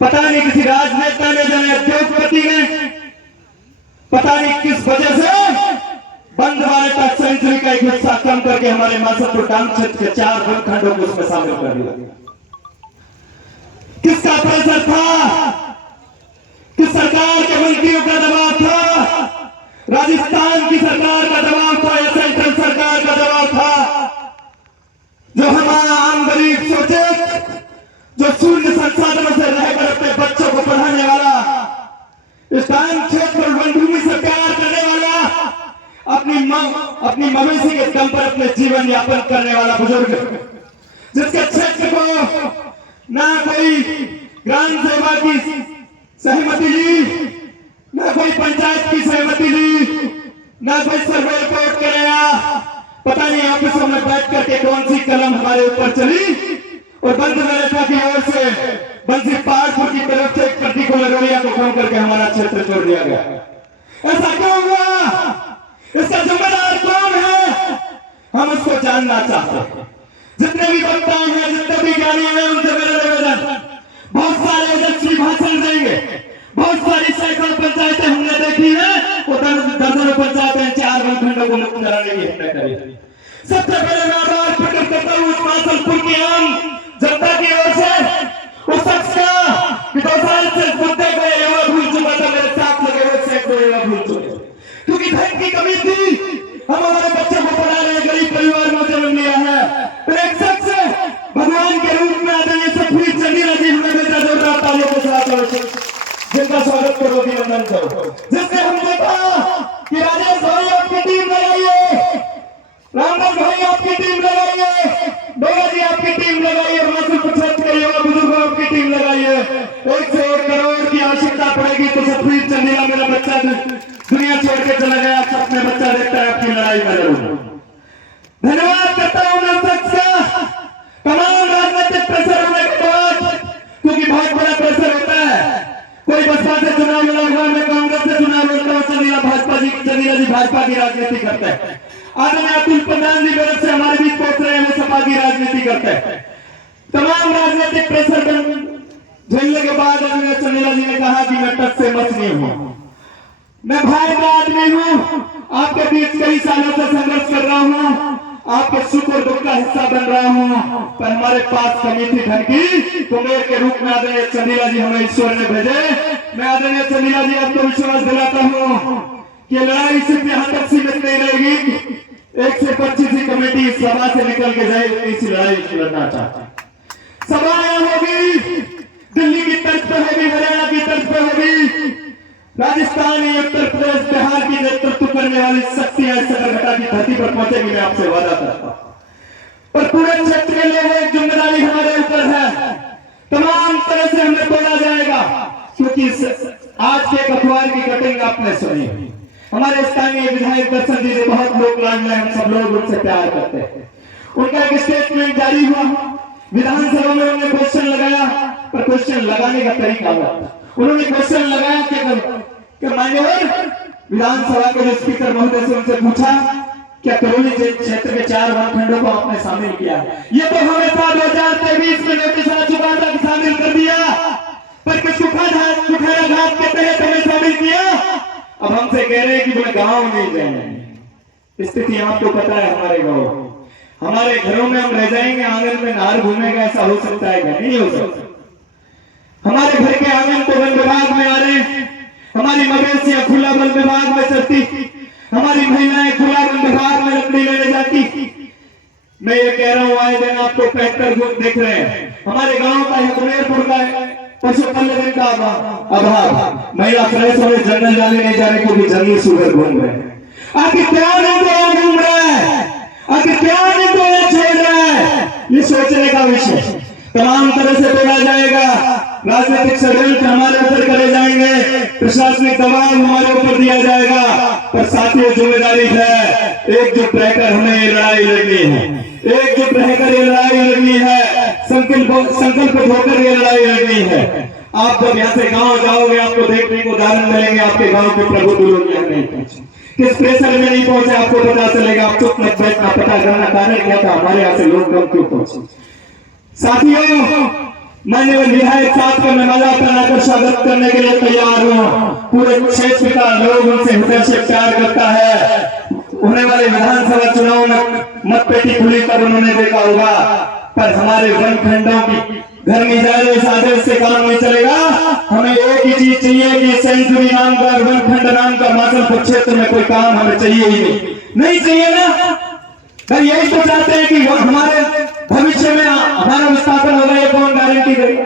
पता नहीं किसी राजनेता ने, जाने उद्योगपति ने, पता नहीं किस वजह से बंद वाले टच सेंचुरी का एक हिस्सा कम करके हमारे मासदपुर टाउन क्षेत्र के 4 खंडों को उसमें शामिल कर दिया। किसका प्रेशर था? किस सरकार के मंत्रियों का दबाव था? राजस्थान की सरकार का दबाव था या सेंट्रल सरकार का दबाव था? जो हमारा आम गरीब शोषित, जो शून्य संसाधनों से रहकर अपने बच्चों को पढ़ाने वाला, इस टाउन क्षेत्र पर वनभूमि से प्यार करने वाला, अपनी मवेशी के दम पर अपने जीवन यापन करने वाला बुजुर्ग, जिसके क्षेत्र को ना कोई ग्राम सेवा की सहमति ली, ना कोई पंचायत की सहमति ली, ना कोई सर्वे रिपोर्ट कराया, पता नहीं ऑफिसों में बैठ करके कौन सी कलम हमारे ऊपर चली और बंद व्यवस्था की ओर से बंसी पहाड़पुर की तरफ से एक पर्टिकुलर रोलिया को खोल करके हमारा क्षेत्र छोड़ दिया गया। ऐसा क्यों हुआ? इसका जिम्मेदार कौन है? हम उसको जानना चाहते हैं। जितने भी वक्ता हैं, जितने भी ज्ञानी हैं, उनसे मेरा निवेदन, बहुत सारे यशस्वी भाषण देंगे, बहुत सारी सैकड़ों पंचायतें हमने देखी है, वो दर्जनों पंचायतें 4 खंडों को मुक्त कराने की हमने करी। सबसे पहले मैं आभार प्रकट करता हूँ इस मासलपुर की आम जनता की ओर से, उस शख्स का कि 2 साल से मुद्दे को युवा भूल चुका था, मेरे साथ लगे हुए सैकड़ों युवा भूल चुके, क्योंकि धन की कमी थी। हम हमारे बच्चों को पढ़ा रहे हैं, गरीब परिवार में जन्म लिया है, फिर एक शख्स भगवान के रूप में आदरणीय सतवीर चंदीला जी हमें बेटा जोरदार तालियों के साथ जिनका स्वागत करो, अभिनंदन करो, जिससे हम देखा कि राजेश भाई आपकी टीम लगाइए, रामदास भाई आपकी टीम लगाइए, डोला जी आपकी टीम लगाइए, मासलपुर क्षेत्र के युवा बुजुर्गों आपकी टीम लगाइए। 1 से 1 करोड़ की आवश्यकता पड़ेगी तो सतवीर चंदीला मेरा बच्चा दुनिया छोड़ के चला गया, आप अपने बच्चा देखता है आपकी लड़ाई में जरूर। धन्यवाद करता हूं मैं शख्स का, तमाम राजनीतिक प्रेशर होने के बाद, क्योंकि बहुत बड़ा प्रेशर होता है, कोई बसपा से चुनाव लड़ा हुआ, मैं कांग्रेस से चुनाव लड़ता हूं, चंदीला जी भाजपा की राजनीति करते हैं। आदरणीय अतुल प्रधान जी मेरे से हमारे बीच पहुंच रहे हैं, वो सपा की राजनीति करते हैं। तमाम राजनीतिक प्रेशर झेलने के बाद आदरणीय चंदीला जी ने कहा कि मैं टच से मछली हूं, मैं भाई का आदमी हूं, आपके बीच कई सालों से संघर्ष कर रहा हूं, आपके सुख और दुख का हिस्सा बन रहा हूं, पर हमारे पास कमी थी धन की, कुंबेर के रूप में आदरणीय चंदीला जी हमें ईश्वर ने भेजे। मैं आदरणीय चंदीला जी आपको विश्वास दिलाता हूं कि लड़ाई सिर्फ यहां तक सीमित नहीं रहेगी। 1 से 25 कमेटी इस सभा से निकल के जाए, इसी लड़ाई लड़ना चाहते हैं। सभा यहां होगी, दिल्ली की तर्ज पर होगी, हरियाणा की तर्ज पर होगी, राजस्थान, उत्तर प्रदेश, बिहार की नेतृत्व करने वाली शक्तियां सकरघटा की धरती पर पहुंचेगी, मैं आपसे वादा करता हूं। और पूरे क्षेत्र के लिए एक जिम्मेदारी हमारे ऊपर है, तमाम तरह से हमें तोड़ा जाएगा, क्योंकि आज के अखबार की कटिंग आपने सुनी, हमारे स्थानीय विधायक दर्शन जी से बहुत लोग लाडले, हम सब लोग उनसे प्यार करते हैं। उनका एक स्टेटमेंट जारी हुआ, विधानसभा में उन्होंने क्वेश्चन लगाया, पर क्वेश्चन लगाने का तरीका हुआ, उन्होंने क्वेश्चन लगाया कि मान्यवर विधानसभा के स्पीकर महोदय से उनसे पूछा क्या करौली क्षेत्र के 4 खंडों को आपने शामिल किया? ये तो हमें 2023 में नोटिस आ चुका था कि शामिल कर दिया, पर कुखारा घाट के तहत हमें शामिल किया, अब हमसे कह रहे हैं कि बोले गांव नहीं जाएंगे। स्थिति आपको पता है, हमारे गांव, हमारे घरों में हम रह जाएंगे, आंगन में नार घूमेगा, ऐसा हो सकता है क्या? नहीं हो सकता। हमारे घर के आंगन तो वन विभाग में आ रहे हैं, हमारी मवेशियां खुला वन विभाग में चलती, हमारी महिलाएं खुला वन विभाग में लकड़ी लेने जाती। मैं ये कह रहा हूं, आए दिन आपको ट्रैक्टर देख रहे हैं, हमारे गांव का हकमेरपुर का पशुपालन का अभाव, महिला फ्रेश जंगल जाने नहीं जाने को भी जंगली सुगर घूम रहे हैं। आखिर क्या नहीं तो घूम रहा है, आखिर क्या नहीं तो छोड़ रहा है, ये सोचने का विषय तमाम तरह से तोड़ा जाएगा। राजनीतिक षड्यंत्र हमारे ऊपर करे जाएंगे, प्रशासनिक दबाव हमारे ऊपर दिया जाएगा, पर साथियों जिम्मेदारी है, एकजुट रहकर हमें ये लड़ाई लड़नी है, एकजुट रहकर ये लड़ाई लड़नी है, संकल्प होकर ये लड़ाई लड़नी है। आप जब यहाँ से गांव जाओगे, आपको देखने को उदाहरण मिलेंगे, आपके गांव के प्रबुद्ध लोग यहाँ नहीं पहुंचे, किस प्रेशर में नहीं पहुंचे आपको पता चलेगा। आप चुप मत बैठना, पता करना कारण क्या था, हमारे यहाँ से लोग कम क्यों पहुंचे। साथियों मैंने विधायक साहब का मैं माला पहनाकर स्वागत करने के लिए तैयार हूँ। पूरे क्षेत्र का लोग उनसे हृदय से प्यार करता है। होने वाले विधानसभा चुनाव में मतपेटी खुली कर उन्होंने देखा होगा, पर हमारे वन खंडों की घर में जाए इस आदेश से काम नहीं चलेगा। हमें एक ही चीज चाहिए कि सेंचुरी नाम का वन खंड नाम का माचलपुर क्षेत्र में कोई काम हमें चाहिए ही नहीं चाहिए ना। भाई यही तो चाहते हैं कि हमारे भविष्य में हमारा विस्थापन होगा, ये कौन गारंटी देगा?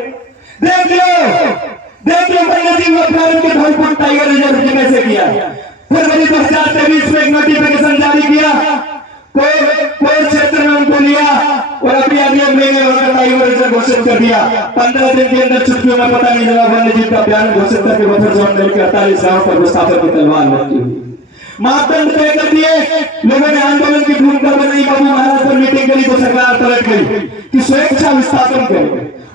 देख लो वन्यजीव अभ्यारण्य के धौलपुर टाइगर रिजर्व कैसे किया। फरवरी 2023 में एक नोटिफिकेशन जारी किया, कोई क्षेत्र में उनको लिया और अभी अगले महीने टाइगर रिजर्व घोषित कर दिया। 15 दिन के अंदर छुट्टियों में पता नहीं चला वन्यजीव का अभ्यारण्य घोषित करके बफर जोन मिलकर 48 गांवों पर विस्थापन की तलवार लटकी हुई। मापदंड तय कर दिए, लोगों ने आंदोलन की भूमिका बनाई, बाबू महाराज पर मीटिंग करी तो सरकार पलट गई कि स्वेच्छा विस्थापन करे,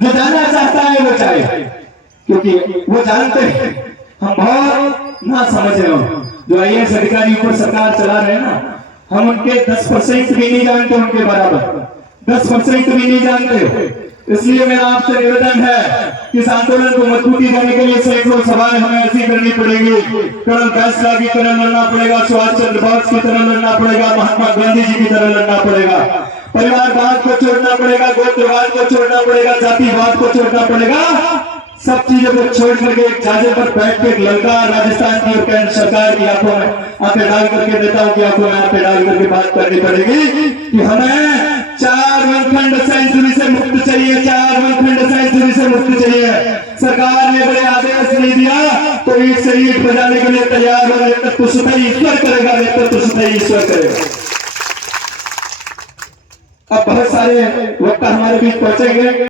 जो जाना चाहता है वो चाहे, क्योंकि वो जानते हैं हम बहुत ना समझ रहे हो। जो IAS अधिकारी ऊपर सरकार चला रहे हैं ना, हम उनके 10% भी नहीं जानते, उनके बराबर 10% भी नहीं जानते। इसलिए मेरा आपसे निवेदन है कि इस आंदोलन को मजबूती देने के लिए सैकड़ों सवाल हमें ऐसी करनी पड़ेगी। कर्नल फैसला की तरह लड़ना पड़ेगा, सुभाष चंद्र बोस की तरह लड़ना पड़ेगा, महात्मा गांधी जी की तरह लड़ना पड़ेगा। परिवारवाद को छोड़ना पड़ेगा, गोत्रवाद को छोड़ना पड़ेगा, जातिवाद को छोड़ना पड़ेगा। सब चीजों को छोड़ करके एक जाजे पर बैठ के लड़का राजस्थान की और केंद्र सरकार की आंखों में आंखें डाल करके, नेताओं की आंखों में आंखें डाल करके बात करनी पड़ेगी कि हमें 4 वनखंड सेंचुरी से मुक्त चाहिए, 4 वनखंड सेंचुरी से मुक्त चाहिए। सरकार ने बड़े आदेश नहीं दिया तो ईट से ईट बजाने के लिए तैयार हो। नेतृत्व स्वतः ईश्वर करेगा, नेतृत्व स्वतः ईश्वर करेगा। अब बहुत सारे वक्ता हमारे बीच पहुंचेंगे।